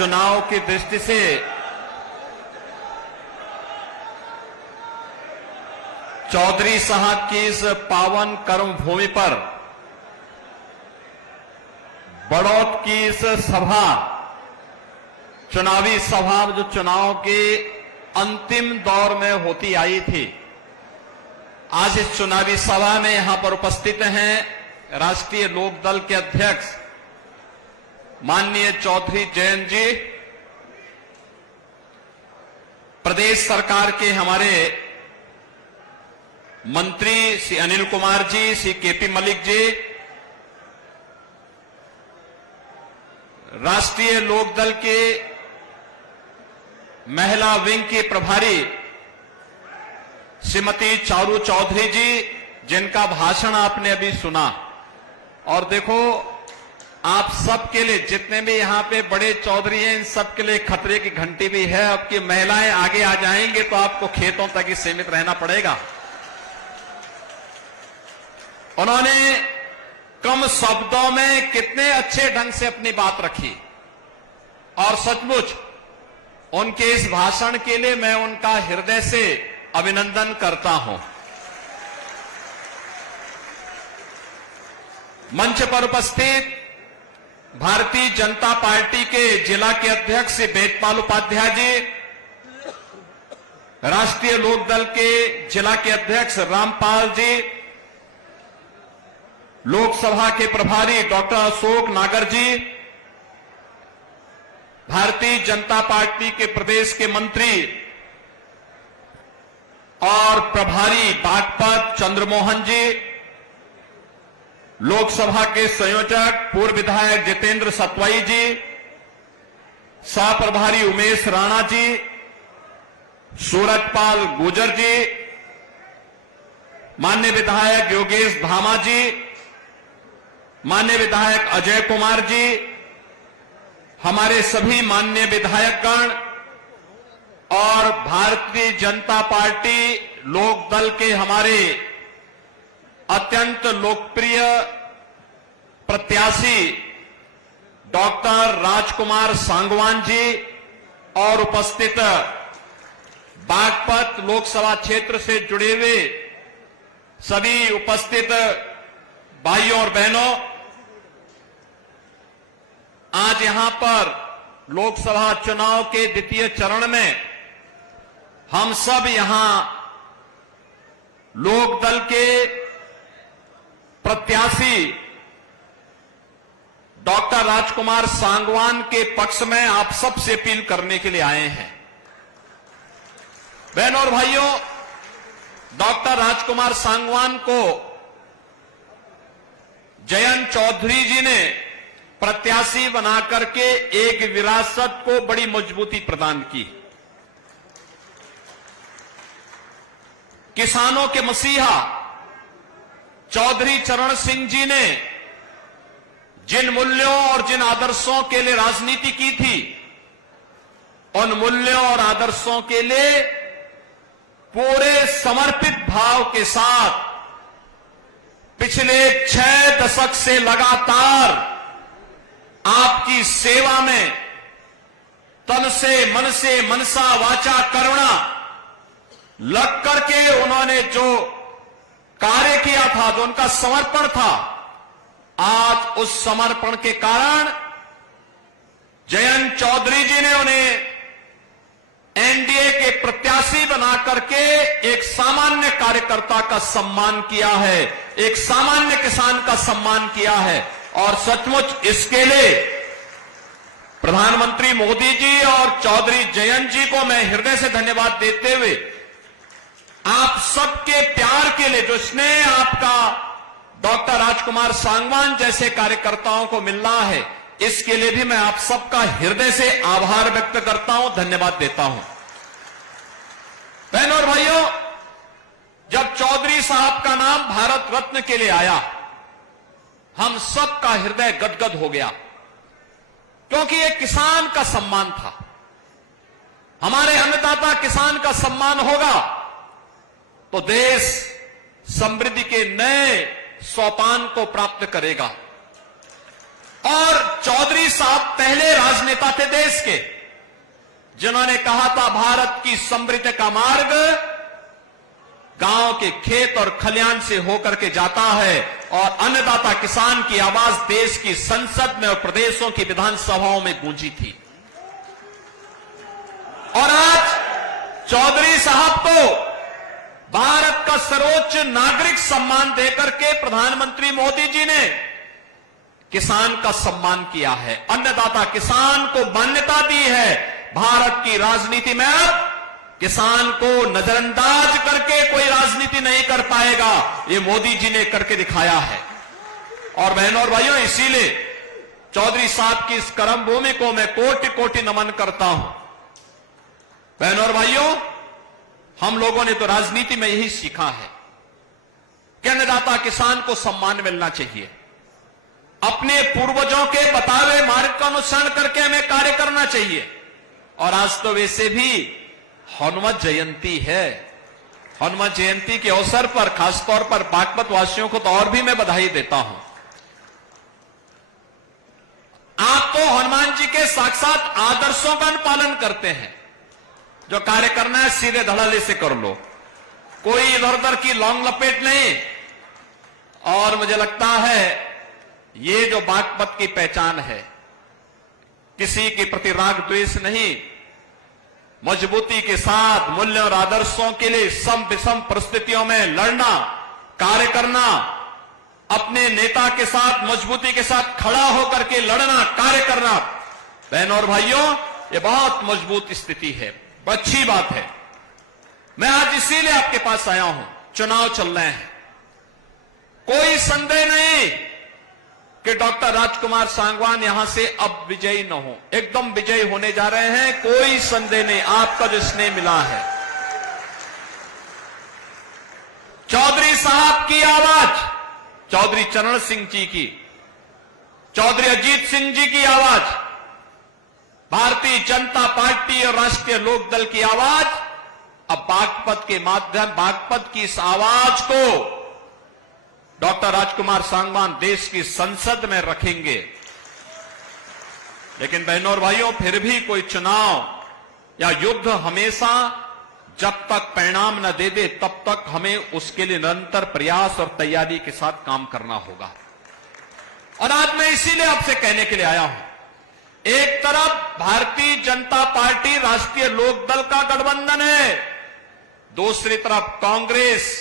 चुनाव की दृष्टि से चौधरी साहब की इस पावन कर्म भूमि पर बड़ौत की इस सभा, चुनावी सभा जो चुनाव के अंतिम दौर में होती आई थी, आज इस चुनावी सभा में यहां पर उपस्थित हैं राष्ट्रीय लोकदल के अध्यक्ष माननीय चौधरी जयंत जी, प्रदेश सरकार के हमारे मंत्री श्री अनिल कुमार जी, श्री केपी मलिक जी, राष्ट्रीय लोकदल के महिला विंग के प्रभारी श्रीमती चारू चौधरी जी, जिनका भाषण आपने अभी सुना। और देखो, आप सबके लिए, जितने भी यहां पे बड़े चौधरी हैं, इन सबके लिए खतरे की घंटी भी है। अब की महिलाएं आगे आ जाएंगे तो आपको खेतों तक ही सीमित रहना पड़ेगा। उन्होंने कम शब्दों में कितने अच्छे ढंग से अपनी बात रखी और सचमुच उनके इस भाषण के लिए मैं उनका हृदय से अभिनंदन करता हूं। मंच पर उपस्थित भारतीय जनता पार्टी के जिला के अध्यक्ष श्री वेदपाल उपाध्याय जी, राष्ट्रीय लोकदल के जिला के अध्यक्ष रामपाल जी, लोकसभा के प्रभारी डॉक्टर अशोक नागर जी, भारतीय जनता पार्टी के प्रदेश के मंत्री और प्रभारी बागपत चंद्रमोहन जी, लोकसभा के संयोजक पूर्व विधायक जितेंद्र सतवाई जी, सह प्रभारी उमेश राणा जी, सूरजपाल गुजर जी, माननीय विधायक योगेश धामा जी, माननीय विधायक अजय कुमार जी, हमारे सभी माननीय विधायकगण और भारतीय जनता पार्टी लोकदल के हमारे अत्यंत लोकप्रिय प्रत्याशी डॉक्टर राजकुमार सांगवान जी और उपस्थित बागपत लोकसभा क्षेत्र से जुड़े हुए सभी उपस्थित भाइयों और बहनों, आज यहां पर लोकसभा चुनाव के द्वितीय चरण में हम सब यहां लोकदल के प्रत्याशी डॉक्टर राजकुमार सांगवान के पक्ष में आप सबसे अपील करने के लिए आए हैं। बहनों और भाइयों, डॉक्टर राजकुमार सांगवान को जयंत चौधरी जी ने प्रत्याशी बनाकर के एक विरासत को बड़ी मजबूती प्रदान की। किसानों के मसीहा चौधरी चरण सिंह जी ने जिन मूल्यों और जिन आदर्शों के लिए राजनीति की थी, उन मूल्यों और आदर्शों के लिए पूरे समर्पित भाव के साथ पिछले 6 दशक से लगातार आपकी सेवा में तन से, मन से, मनसा वाचा कर्मणा लग करके उन्होंने जो कार्य किया था, जो उनका समर्पण था, आज उस समर्पण के कारण जयंत चौधरी जी ने उन्हें एनडीए के प्रत्याशी बना करके एक सामान्य कार्यकर्ता का सम्मान किया है, एक सामान्य किसान का सम्मान किया है। और सचमुच इसके लिए प्रधानमंत्री मोदी जी और चौधरी जयंत जी को मैं हृदय से धन्यवाद देते हुए, आप सबके प्यार के लिए, जो स्नेह आपका डॉक्टर राजकुमार सांगवान जैसे कार्यकर्ताओं को मिल रहा है, इसके लिए भी मैं आप सबका हृदय से आभार व्यक्त करता हूं, धन्यवाद देता हूं। बहनों और भाइयों, जब चौधरी साहब का नाम भारत रत्न के लिए आया, हम सबका हृदय गदगद हो गया, क्योंकि एक किसान का सम्मान था। हमारे अन्नदाता किसान का सम्मान होगा तो देश समृद्धि के नए सोपान को प्राप्त करेगा। और चौधरी साहब पहले राजनेता थे देश के, जिन्होंने कहा था भारत की समृद्धि का मार्ग गांव के खेत और खलिहान से होकर के जाता है, और अन्नदाता किसान की आवाज देश की संसद में और प्रदेशों की विधानसभाओं में गूंजी थी। और आज चौधरी साहब को भारत का सर्वोच्च नागरिक सम्मान देकर के प्रधानमंत्री मोदी जी ने किसान का सम्मान किया है, अन्नदाता किसान को मान्यता दी है। भारत की राजनीति में अब किसान को नजरअंदाज करके कोई राजनीति नहीं कर पाएगा, ये मोदी जी ने करके दिखाया है। और बहनों और भाइयों, इसीलिए चौधरी साहब की इस कर्म भूमि को मैं कोटि कोटि नमन करता हूं। बहनों और भाइयों, हम लोगों ने तो राजनीति में यही सीखा है कि अन्नदाता किसान को सम्मान मिलना चाहिए, अपने पूर्वजों के बताए हुए मार्ग का अनुसरण करके हमें कार्य करना चाहिए। और आज तो वैसे भी हनुमत जयंती है, हनुमत जयंती के अवसर पर खासतौर पर बागपत वासियों को तो और भी मैं बधाई देता हूं। आप तो हनुमान जी के साक्षात आदर्शों का पालन करते हैं, जो कार्य करना है सीधे धड़ल्ले से कर लो, कोई इधर उधर की लौंग लपेट नहीं। और मुझे लगता है ये जो बागपत की पहचान है, किसी के प्रति राग द्वेष नहीं, मजबूती के साथ मूल्यों और आदर्शों के लिए सम विषम परिस्थितियों में लड़ना, कार्य करना, अपने नेता के साथ मजबूती के साथ खड़ा होकर के लड़ना, कार्य करना, बहनों और भाइयों, ये बहुत मजबूत स्थिति है, अच्छी बात है। मैं आज इसीलिए आपके पास आया हूं, चुनाव चल रहे हैं, कोई संदेह नहीं कि डॉक्टर राजकुमार सांगवान यहां से अब विजयी न हो, एकदम विजयी होने जा रहे हैं, कोई संदेह नहीं। आपका जो स्नेह मिला है, चौधरी साहब की आवाज, चौधरी चरण सिंह जी की, चौधरी अजीत सिंह जी की आवाज, भारतीय जनता पार्टी और राष्ट्रीय लोकदल की आवाज, अब बागपत के माध्यम, बागपत की इस आवाज को डॉक्टर राजकुमार सांगवान देश की संसद में रखेंगे। लेकिन बहनों और भाइयों, फिर भी कोई चुनाव या युद्ध हमेशा जब तक परिणाम न दे दे तब तक हमें उसके लिए निरंतर प्रयास और तैयारी के साथ काम करना होगा। और आज मैं इसीलिए आपसे कहने के लिए आया हूं, एक तरफ भारतीय जनता पार्टी राष्ट्रीय लोकदल का गठबंधन है, दूसरी तरफ कांग्रेस,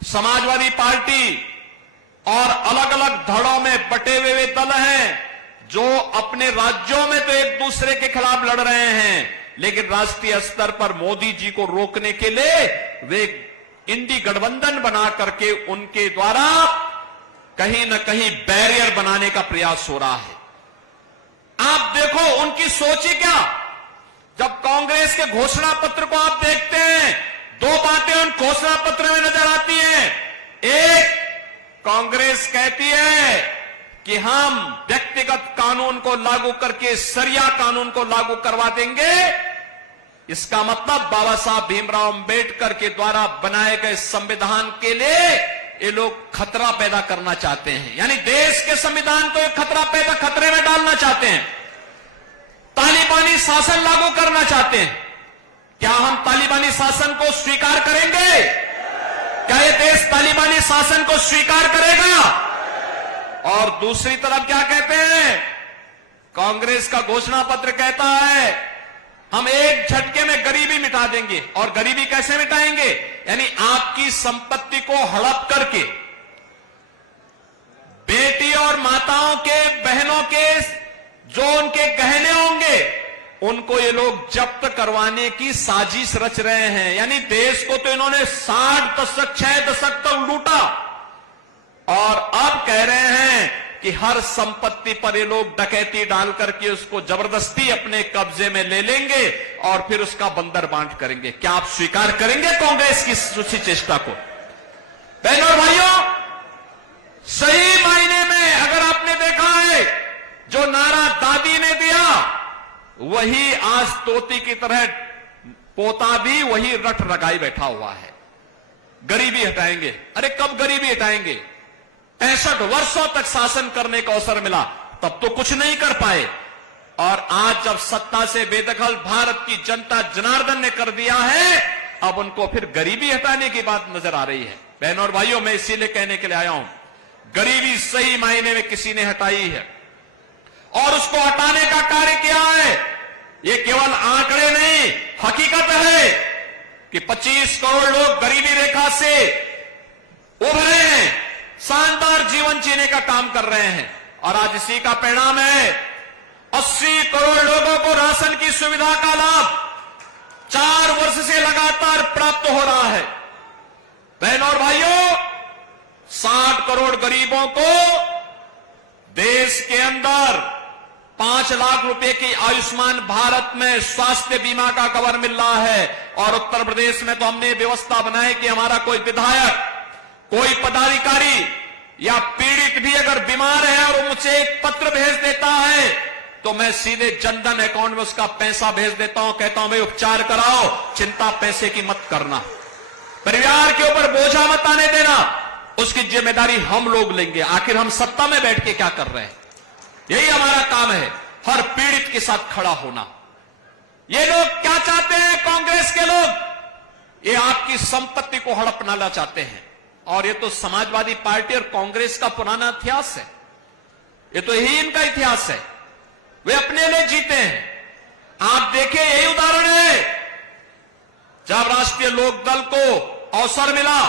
समाजवादी पार्टी और अलग अलग धड़ों में बटे हुए दल हैं, जो अपने राज्यों में तो एक दूसरे के खिलाफ लड़ रहे हैं, लेकिन राष्ट्रीय स्तर पर मोदी जी को रोकने के लिए वे इंडी गठबंधन बना करके उनके द्वारा कहीं न कहीं बैरियर बनाने का प्रयास हो रहा है। आप देखो उनकी सोच ही क्या। जब कांग्रेस के घोषणा पत्र को आप देखते हैं, दो बातें उन घोषणा पत्र में नजर आती हैं। एक, कांग्रेस कहती है कि हम व्यक्तिगत कानून को लागू करके शरिया कानून को लागू करवा देंगे। इसका मतलब बाबा साहब भीमराव अंबेडकर के द्वारा बनाए गए संविधान के लिए ये लोग खतरा पैदा करना चाहते हैं, यानी देश के संविधान को एक खतरे में डालना चाहते हैं, तालिबानी शासन लागू करना चाहते हैं। क्या हम तालिबानी शासन को स्वीकार करेंगे? क्या ये देश तालिबानी शासन को स्वीकार करेगा? और दूसरी तरफ क्या कहते हैं, कांग्रेस का घोषणा पत्र कहता है हम एक झटके में गरीबी मिटा देंगे। और गरीबी कैसे मिटाएंगे? यानी आपकी संपत्ति को हड़प करके बेटी और माताओं के, बहनों के जो उनके गहने होंगे उनको ये लोग जब्त करवाने की साजिश रच रहे हैं। यानी देश को तो इन्होंने 60 दशक 6 दशक तक लूटा, और अब कह रहे हैं कि हर संपत्ति पर ये लोग डकैती डाल करके उसको जबरदस्ती अपने कब्जे में ले लेंगे और फिर उसका बंदर बांट करेंगे। क्या आप स्वीकार करेंगे कांग्रेस की उसी चेष्टा को? बहनों और भाइयों, सही मायने में अगर आपने देखा है, जो नारा दादी ने दिया वही आज तोती की तरह पोता भी वही रट रगाई बैठा हुआ है। गरीबी हटाएंगे। अरे कब गरीबी हटाएंगे? 65 वर्षों तक शासन करने का अवसर मिला, तब तो कुछ नहीं कर पाए। और आज जब सत्ता से बेदखल भारत की जनता जनार्दन ने कर दिया है, अब उनको फिर गरीबी हटाने की बात नजर आ रही है। बहनों और भाइयों, मैं इसीलिए कहने के लिए आया हूं, गरीबी सही मायने में किसी ने हटाई है और उसको हटाने का कार्य किया है। ये केवल आंकड़े नहीं, हकीकत है कि 25 करोड़ लोग गरीबी रेखा से उभरे हैं, शानदार जीवन जीने का काम कर रहे हैं। और आज इसी का परिणाम है 80 करोड़ लोगों को राशन की सुविधा का लाभ 4 वर्ष से लगातार प्राप्त हो रहा है। बहनों और भाइयों, 60 करोड़ गरीबों को देश के अंदर 5 लाख रुपए की आयुष्मान भारत में स्वास्थ्य बीमा का कवर मिल रहा है। और उत्तर प्रदेश में तो हमने व्यवस्था बनाई कि हमारा कोई विधायक, कोई पदाधिकारी या पीड़ित भी अगर बीमार है और मुझे एक पत्र भेज देता है तो मैं सीधे जनधन अकाउंट में उसका पैसा भेज देता हूं, कहता हूं भाई उपचार कराओ, चिंता पैसे की मत करना, परिवार के ऊपर बोझा मत आने देना, उसकी जिम्मेदारी हम लोग लेंगे। आखिर हम सत्ता में बैठ के क्या कर रहे हैं? यही हमारा काम है, हर पीड़ित के साथ खड़ा होना। ये लोग क्या चाहते हैं? कांग्रेस के लोग ये आपकी संपत्ति को हड़प लेना चाहते हैं। और ये तो समाजवादी पार्टी और कांग्रेस का पुराना इतिहास है, ये तो यही इनका इतिहास है, वे अपने लिए जीते हैं। आप देखिए, यही उदाहरण है जब राष्ट्रीय लोकदल को अवसर मिला,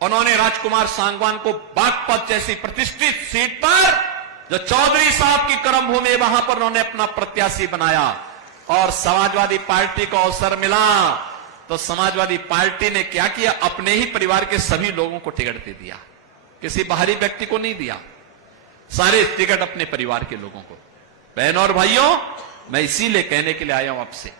उन्होंने राजकुमार सांगवान को बागपत जैसी प्रतिष्ठित सीट पर, जो चौधरी साहब की कर्मभूमि है, वहां पर उन्होंने अपना प्रत्याशी बनाया। और समाजवादी पार्टी को अवसर मिला तो समाजवादी पार्टी ने क्या किया? अपने ही परिवार के सभी लोगों को टिकट दे दिया, किसी बाहरी व्यक्ति को नहीं दिया, सारे टिकट अपने परिवार के लोगों को। बहनों और भाइयों, मैं इसीलिए कहने के लिए आया हूं आपसे,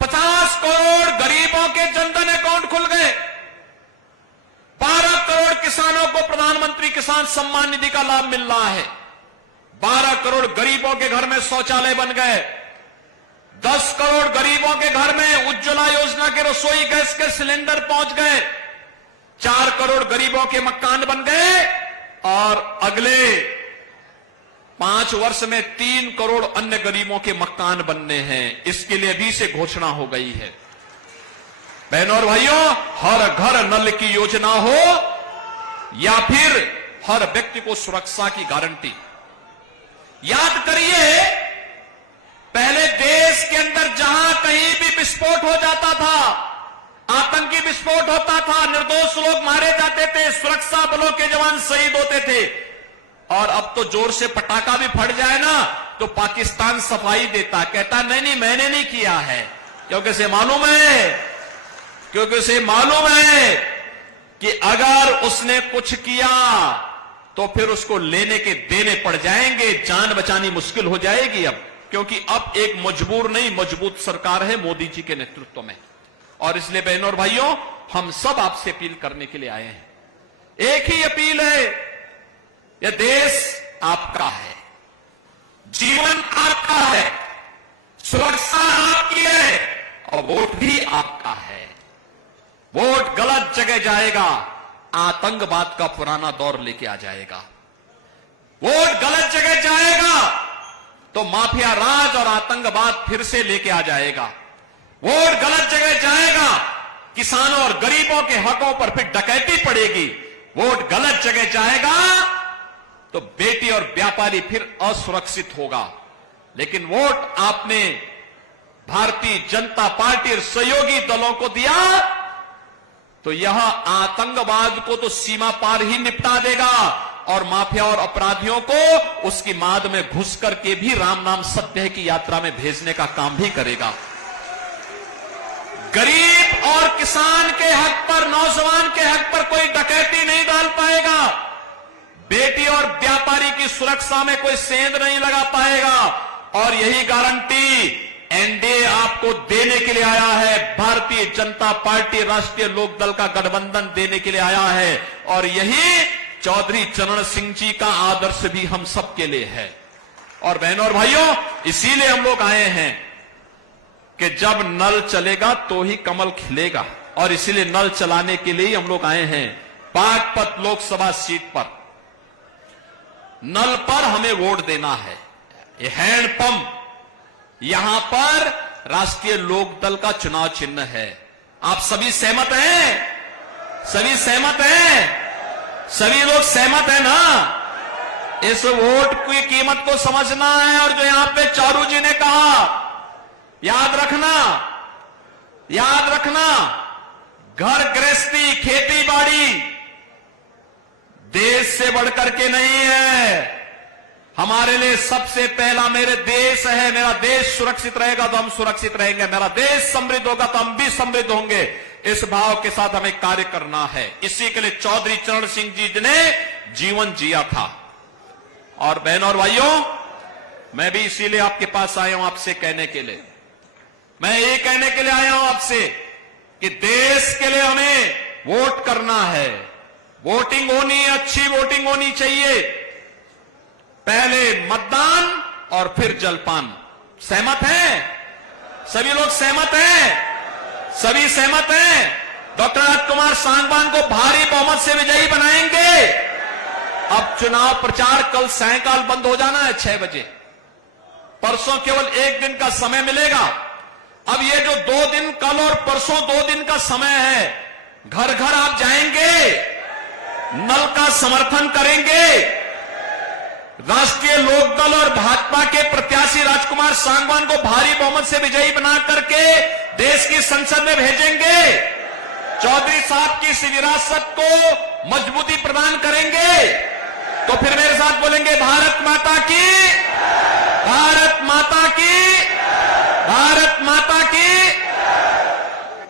50 करोड़ गरीबों के जनधन अकाउंट खुल गए, 12 करोड़ किसानों को प्रधानमंत्री किसान सम्मान निधि का लाभ मिल रहा है, 12 करोड़ गरीबों के घर में शौचालय बन गए, 10 करोड़ गरीबों के घर में उज्ज्वला योजना के रसोई गैस के सिलेंडर पहुंच गए, 4 करोड़ गरीबों के मकान बन गए और अगले 5 वर्ष में 3 करोड़ अन्य गरीबों के मकान बनने हैं। इसके लिए अभी से घोषणा हो गई है। बहनों और भाइयों, हर घर नल की योजना हो या फिर हर व्यक्ति को सुरक्षा की गारंटी। याद करिए, पहले देश के अंदर जहां कहीं भी विस्फोट हो जाता था, आतंकी विस्फोट होता था, निर्दोष लोग मारे जाते थे, सुरक्षा बलों के जवान शहीद होते थे। और अब तो जोर से पटाखा भी फट जाए ना तो पाकिस्तान सफाई देता, कहता नहीं मैंने नहीं किया है, क्योंकि उसे मालूम है कि अगर उसने कुछ किया तो फिर उसको लेने के देने पड़ जाएंगे, जान बचानी मुश्किल हो जाएगी अब, क्योंकि अब एक मजबूर नहीं मजबूत सरकार है मोदी जी के नेतृत्व में। और इसलिए बहनों और भाइयों, हम सब आपसे अपील करने के लिए आए हैं, एक ही अपील है, यह देश आपका है, जीवन आपका है, सुरक्षा आपकी है और वोट भी आपका है। वोट गलत जगह जाएगा, आतंकवाद का पुराना दौर लेके आ जाएगा। वोट गलत जगह जाएगा तो माफिया राज और आतंकवाद फिर से लेके आ जाएगा। वोट गलत जगह जाएगा, किसानों और गरीबों के हकों पर फिर डकैती पड़ेगी। वोट गलत जगह जाएगा तो बेटी और व्यापारी फिर असुरक्षित होगा। लेकिन वोट आपने भारतीय जनता पार्टी और सहयोगी दलों को दिया तो यह आतंकवाद को तो सीमा पार ही निपटा देगा और माफिया और अपराधियों को उसकी माद में घुस करके भी राम नाम सत्य की यात्रा में भेजने का काम भी करेगा। गरीब और किसान के हक पर, नौजवान के हक पर कोई डकैती नहीं डाल पाएगा, बेटी और व्यापारी की सुरक्षा में कोई सेंध नहीं लगा पाएगा। और यही गारंटी एनडीए आपको देने के लिए आया है, भारतीय जनता पार्टी राष्ट्रीय लोकदल का गठबंधन देने के लिए आया है। और यही चौधरी चरण सिंह जी का आदर्श भी हम सबके लिए है। और बहनों और भाइयों, इसीलिए हम लोग आए हैं कि जब नल चलेगा तो ही कमल खिलेगा, और इसीलिए नल चलाने के लिए ही हम लोग आए हैं बागपत लोकसभा सीट पर नल पर हमें वोट देना है। ये हैंडपंप, यहां पर राष्ट्रीय लोकदल का चुनाव चिन्ह है। आप सभी सहमत हैं? सभी सहमत हैं? सभी लोग सहमत हैं ना? इस वोट की कीमत को समझना है। और जो यहां पे चारू जी ने कहा, याद रखना, याद रखना, घर गृहस्थी, खेती बाड़ी देश से बढ़कर के नहीं है। हमारे लिए सबसे पहला मेरे देश है। मेरा देश सुरक्षित रहेगा तो हम सुरक्षित रहेंगे, मेरा देश समृद्ध होगा तो हम भी समृद्ध होंगे। इस भाव के साथ हमें कार्य करना है। इसी के लिए चौधरी चरण सिंह जी ने जीवन जिया था। और बहनों और भाइयों, मैं भी इसीलिए आपके पास आया हूं, आपसे कहने के लिए, मैं ये कहने के लिए आया हूं आपसे कि देश के लिए हमें वोट करना है। वोटिंग होनी है, अच्छी वोटिंग होनी चाहिए। पहले मतदान और फिर जलपान। सहमत हैं? सभी लोग सहमत हैं? सभी सहमत हैं? डॉक्टर राजकुमार सांगवान को भारी बहुमत से विजयी बनाएंगे। अब चुनाव प्रचार कल सायंकाल बंद हो जाना है 6 बजे। परसों केवल 1 दिन का समय मिलेगा। अब ये जो 2 दिन, कल और परसों 2 दिन का समय है, घर घर आप जाएंगे, नल का समर्थन करेंगे, राष्ट्रीय लोकदल और भाजपा के प्रत्याशी राजकुमार सांगवान को भारी बहुमत से विजयी बना करके देश की संसद में भेजेंगे। चौधरी साहब की इस विरासत को मजबूती प्रदान करेंगे। तो फिर मेरे साथ बोलेंगे, भारत माता की, भारत माता की, भारत माता की।